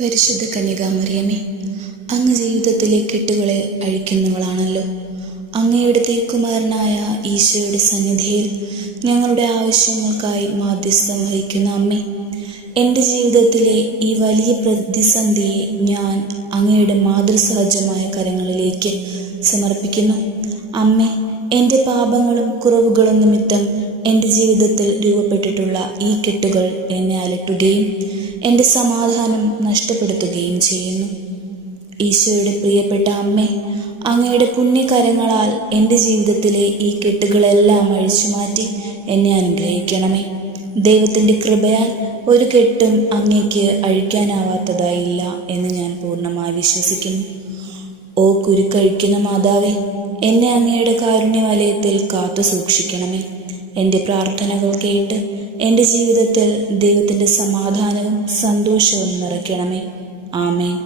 പരിശുദ്ധ കന്യകാമറിയമേ, അങ്ങ് ജീവിതത്തിലെ കെട്ടുകളെ അഴിക്കുന്നവളാണല്ലോ. അങ്ങയുടെ തിരുക്കുമാരനായ ഈശോയുടെ സന്നിധിയിൽ ഞങ്ങളുടെ ആവശ്യങ്ങൾക്കായി മാധ്യസ്ഥം വഹിക്കുന്ന അമ്മേ, എൻ്റെ ജീവിതത്തിലെ ഈ വലിയ പ്രതിസന്ധിയെ ഞാൻ അങ്ങയുടെ മാതൃസഹജമായ കരങ്ങളിലേക്ക് സമർപ്പിക്കുന്നു. അമ്മേ, എൻ്റെ പാപങ്ങളും കുറവുകളും നിമിത്തം എൻ്റെ ജീവിതത്തിൽ രൂപപ്പെട്ടിട്ടുള്ള ഈ കെട്ടുകൾ എന്നെ അലട്ടുകയും എൻ്റെ സമാധാനം നഷ്ടപ്പെടുത്തുകയും ചെയ്യുന്നു. ഈശോയുടെ പ്രിയപ്പെട്ട അമ്മേ, അങ്ങയുടെ പുണ്യകരങ്ങളാൽ എൻ്റെ ജീവിതത്തിലെ ഈ കെട്ടുകളെല്ലാം അഴിച്ചുമാറ്റി എന്നെ അനുഗ്രഹിക്കണമേ. ദൈവത്തിൻ്റെ കൃപയാൽ ഒരു കെട്ടും അങ്ങേക്ക് അഴിക്കാനാവാത്തതായില്ല എന്ന് ഞാൻ പൂർണ്ണമായി വിശ്വസിക്കുന്നു. ഓ കുരുക്കഴിക്കുന്ന മാതാവേ, എന്നെ അങ്ങയുടെ കാരുണ്യവലയത്തിൽ കാത്തു സൂക്ഷിക്കണമേ. എൻ്റെ പ്രാർത്ഥനകൾ കേട്ട് എൻ്റെ ജീവിതത്തിൽ ദൈവത്തിൻ്റെ സമാധാനവും സന്തോഷവും നിറയ്ക്കണമേ. ആമേൻ.